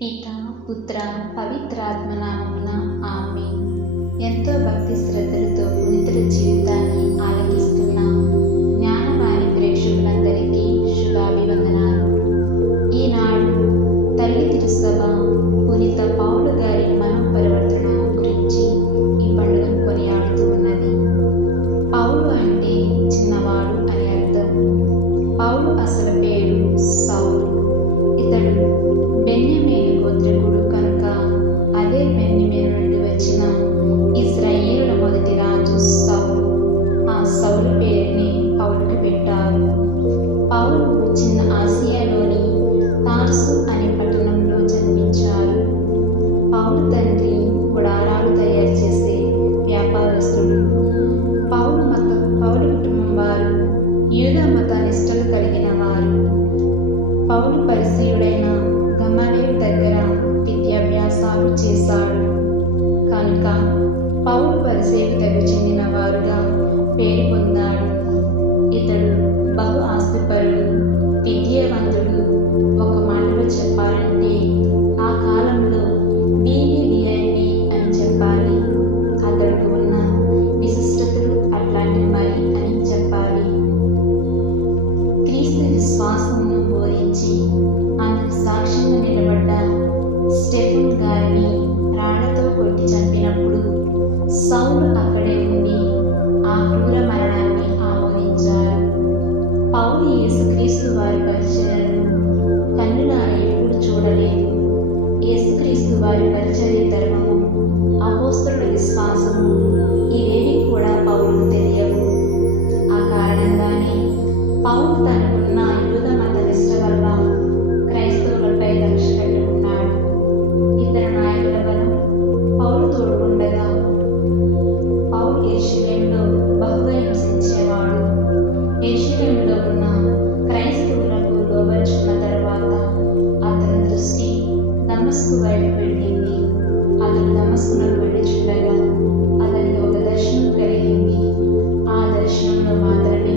పిత పుత్ర పవిత్రాత్మ నామమున ఆమేన్. ఎంతో భక్తి శ్రద్ధలతో పునీతుల జీవితాన్ని ఆలకిస్తున్న జ్ఞానవాణి ప్రేక్షకులందరికీ శుభాభివందనాలు. ఈనాడు తల్లి తిరుసభ పునీత పౌలు గారి మనోపరివర్తన గురించి ఈ పండుగను కొనియాడుతూ ఉన్నది. పౌలు అంటే చిన్నవాడు అని అర్థం. పౌలు అసలు పేరు సౌలు. ఇతడు బెన్యమీను గోత్రికుడు కనుక అదే బెన్యమీను నుండి వచ్చిన ఇశ్రాయేలుల మొదటి రాజు సౌలు. ఆ సౌలు పేరుని పౌలుకి పెట్టారు. పౌలు చిన్న ఆసియాలోని తార్సు అనే పట్టణంలో జన్మించారు. పౌలు తండ్రి గుడారాలు తయారు చేసే వ్యాపారస్తుడు. పౌలు కుటుంబం వారు యూదా మత నిష్టలు కలిగిన వారు. పౌలు పరిసయ్యుడైన గమలీయేలు దగ్గర విద్యాభ్యాసాలు చేశాడు కనుక పౌలు పరిసయ్యుకు దగ్గర చెందిన వారుగా పేరు పొందాడు. ఇతడు బహు ఆస్తిపరుడు, విద్యావంతుడు. ఒక మాటలో చెప్పాలంటే ఆ కాలంలో వివిఐపి అని చెప్పాలి. అతడికి ఉన్న విశిష్టతలు అట్లాంటివి మరి అని చెప్పాలి. క్రీస్తు విశ్వాసమును బోధించి అందుకు సాక్ష్యంగా నిలబడ్డ స్టెఫెను గారిని రాళ్లతో కొట్టి చంపినప్పుడు సౌలు అక్కడే ఉండి ఆ క్రూర మరణాన్ని ఆమోదించారు. పౌలు యేసుక్రీస్తు వారి పరిచర్యను కన్నులారా ఎప్పుడు చూడలేదు. యేసుక్రీస్తు వారి పరిచర్య ధర్మము, అపోస్తలుల విశ్వాసము ఇవేవి కూడా పౌలుకు తెలియవు. ఆ కారణంగానే పౌలు తనకున్న యూదా మత నిష్ట వల్ల క్రైస్తవులపై లక్ష్య పెట్టుకున్నాడు. ఇతర నాయకుల బలం పౌలు తోడుకుండగా పౌలు యెరూషలేములో బహుగా హింసించేవాడు. యెరూషలేములో ఉన్న క్రైస్తవులకు లోబరుచుకున్న తర్వాత అతని దృష్టి దమస్కు వైపు వెళ్ళింది. అతను దమస్కునకు వెళ్ళుచుండగా అతనికి ఒక దర్శనం కలిగింది. ఆ దర్శనంలో మాత్రమే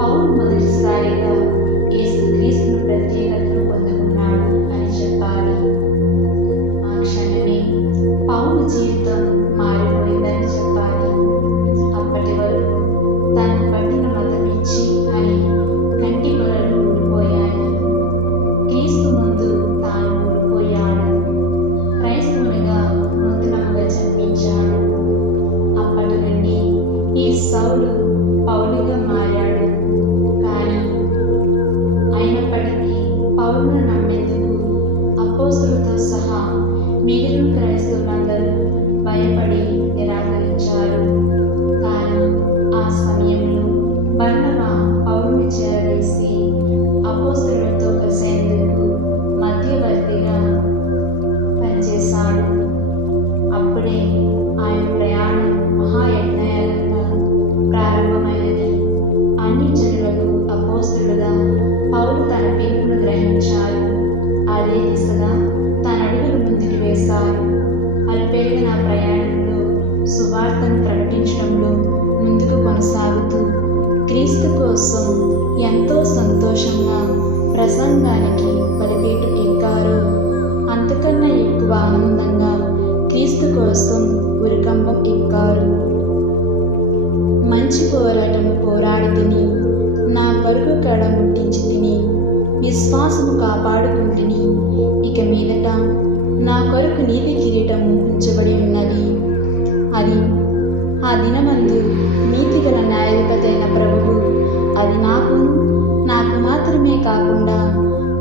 పౌలు మొదటిసారిగా యేసుక్రీస్తును ప్రత్యేకతను పొందుకున్నాడు అని చెప్పాలి. ఆ క్షణమే పౌలు జీవితం మారిపోయిందని చెప్పాలి. అప్పటి వరకు తనకు పట్టిన మత పిచ్చి అని కంటి పొరలు ఊడిపోయాయి. క్రీస్తు ముందు తాను ఊడిపోయాడు. క్రైస్తవునిగా నూతనంగా జన్మించాడు. అప్పటి నుండి ఈ సౌలు పౌలుగా మారాడు. కానీ అయినప్పటికీ పౌలును నమ్మేందుకు అపోస్తలులతో సహా మిగిలిన క్రైస్తవులందరూ భయపడి నిరాకరించారు. కానీ ఆ సమయంలో బర్నబా పౌలుని చేరవేసి అపోస్తలులతో కలిసేందుకు మధ్యవర్తిగా పనిచేశాడు. అప్పుడే ఆయన ప్రయాణం మహాయజ్ఞయాగంగా ప్రారంభమైనది. అన్ని జనులకు అపోస్తలుడుగా పౌలు తన పిలుపును గ్రహించారు. అదే దిశగా తన అడుగులు ముందుకు వేశారు. అల్పేగిన ప్రయాణంలో సువార్తను ప్రకటించడంలో ముందుకు కొనసాగుతూ క్రీస్తు కోసం ఎంతో సంతోషంగా ప్రసంగానికి బలిపీఠం ఎక్కారు. అంతకన్నా ఎక్కువ ఆనందంగా క్రీస్తు కోసం ఉరికంబం ఎక్కారు. మంచి పోరాటము పోరాడి తిని, నా పరుగు కడ ముట్టించి తిని, విశ్వాసము కాపాడుకుంటుని. ఇక మీదట నా కొరకు నీతి కిరీటము ఉంచబడి ఉన్నది. అది ఆ దినమందు నీతిగల న్యాయాధిపతి అయిన ప్రభువు అది నాకు మాత్రమే కాకుండా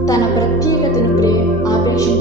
తన ప్రత్యేకతను ఆపేక్షించు